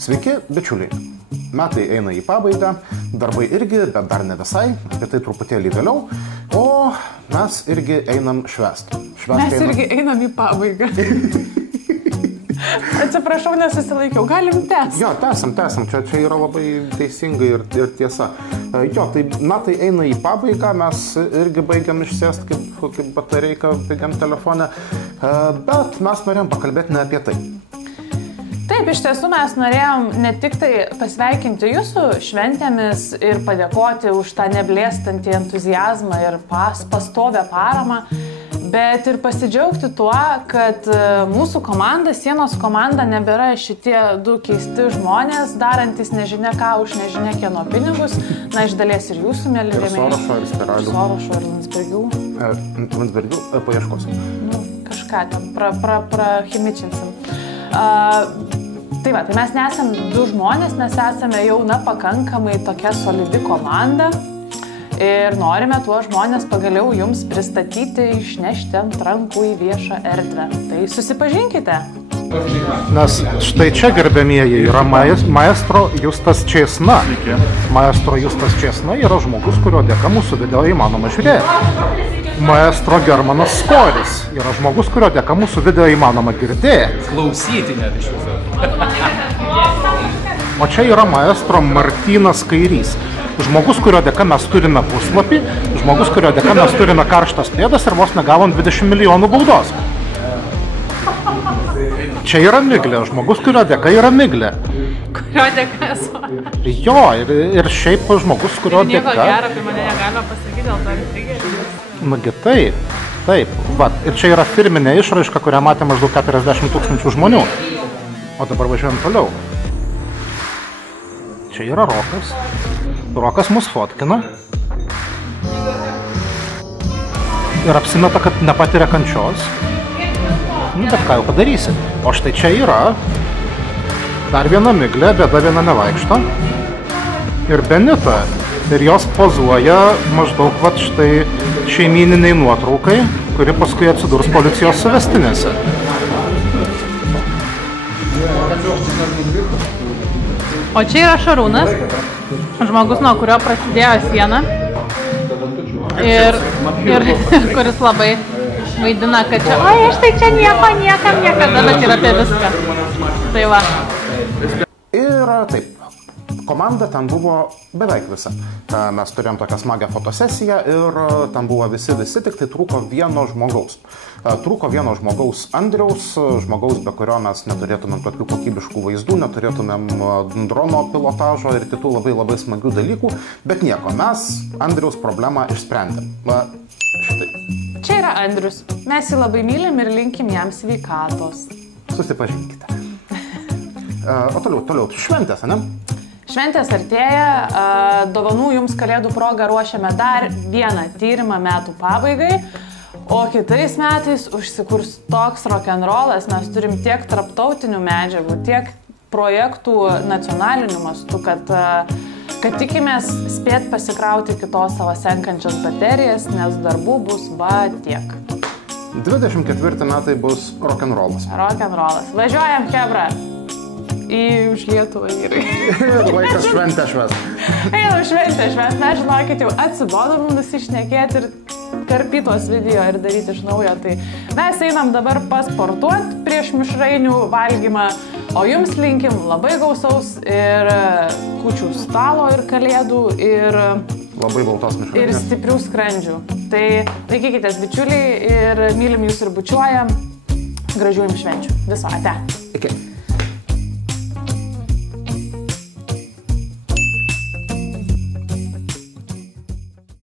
Sveiki, bičiuliai. Metai eina į pabaigą, darbai irgi, bet dar ne visai, apie tai truputėlį vėliau, o mes irgi einam švęsti. Irgi einam į pabaigą. Atsiprašau, nesusilaikiau, galim tęsti. Jo, tęsim, čia yra labai teisingai ir tiesa. Jo, tai metai eina į pabaigą, mes irgi baigiam išsėsti kaip batareika pigiam telefone, bet mes norėjom pakalbėti ne apie tai. Taip, iš tiesų mes norėjom ne tik tai pasveikinti jūsų šventėmis ir padėkoti už tą neblėstantį entuziazmą ir pastovę paramą, bet ir pasidžiaugti tuo, kad mūsų komanda, Sienos komanda, nebėra šitie du keisti žmonės, darantis nežinia ką už nežinia kieno pinigus, na, iš dalies ir jūsų, mėly rėmėjai. Ir Sorošo, ir Spiralių. Sorošo, ir Landsbergių. Landsbergių, paieškosim. Nu, kažką ten prachimičinsim. Tai va, tai mes nesam du žmonės, mes esame jau pakankamai tokia solidi komanda ir norime tuos žmonės pagaliau jums pristatyti, išnešti ant rankų į viešą erdvę. Tai susipažinkite. Nes štai čia, gerbėmieji, yra maestro Justas Čėsna. Maestro Justas Čėsna yra žmogus, kurio dėka mūsų video įmanoma žiūrėti. Maestro Germanas Skoris yra žmogus, kurio dėka mūsų video įmanoma girdėti. Klausyti net iš viso. O čia yra maestro Martynas Kairys. Žmogus, kurio dėka mes turime puslapį, žmogus, kurio dėka mes turime karštas pėdas ir vos negavom 20 milijonų baudos. Čia yra Miglė, žmogus, kurio dėka yra Miglė. Kurio dėka esu? Jo, ir šiaip žmogus, kurio dėka... Nieko gero apie mane negalima pasakyti, dėl to ir trigeris. Nagi taip. Va, ir čia yra firminė išraiška, kurią matė maždaug 40 000 žmonių. O dabar važiuojam toliau. Čia yra Rokas. Rokas mus fotkina. Ir apsimeta, kad nepatiria kančios. Nu, bet ką jau padarysi. O štai čia yra dar viena Miglė, bėda viena nevaikšto. Ir Benita. Ir jos pozuoja maždaug vat štai šeimyniniai nuotraukai, kuri paskui atsidurs policijos suvestinėse. O čia yra Šarūnas, žmogus, nuo kurio prasidėjo Siena. Ir kuris labai vaidina, kad čia, oi, aš tai čia niekam, bet yra apie viską. Tai va. Ir taip. Komanda ten buvo beveik visa. Mes turėjom tokią smagę fotosesiją ir ten buvo visi, tik tai trūko vieno žmogaus. Trūko vieno žmogaus Andriaus, žmogaus, be kurio mes neturėtumėm tokių kokybiškų vaizdų, neturėtumėm drono pilotažo ir kitų labai smagių dalykų, bet nieko, mes Andriaus problemą išsprendėm. Štai. Čia yra Andrius. Mes jį labai mylim ir linkim jam sveikatos. Susipažinkite. O toliau, šventės, ne? Šventės artėja, dovanų jums kalėdų proga ruošiame dar vieną tyrimą metų pabaigai, o kitais metais užsikurs toks rock'n'rollas, mes turim tiek tarptautinių medžiagų, tiek projektų nacionaliniu mastu, kad tikimės spėt pasikrauti kitos savo senkančias baterijas, nes darbų bus tiek. 24 metai bus rock'n'rollas. Rock'n'rollas. Važiuojam, chebra! Už Lietuvą vyrai. Laikas šventę švęs. Einam šventę švęs. Mes žinokit, jau atsibodom nusišnekėti ir karpytos video ir daryti iš naujo. Tai mes einam dabar pasportuoti prieš mišrainių valgymą, o jums linkim labai gausaus ir kūčių stalo ir kalėdų ir labai baltos mišrainės. Ir stiprių skrandžių. Tai laikykitės bičiuliai ir mylim jūs ir bučiuojam. Gražių jums švenčių. Viso ate. Iki.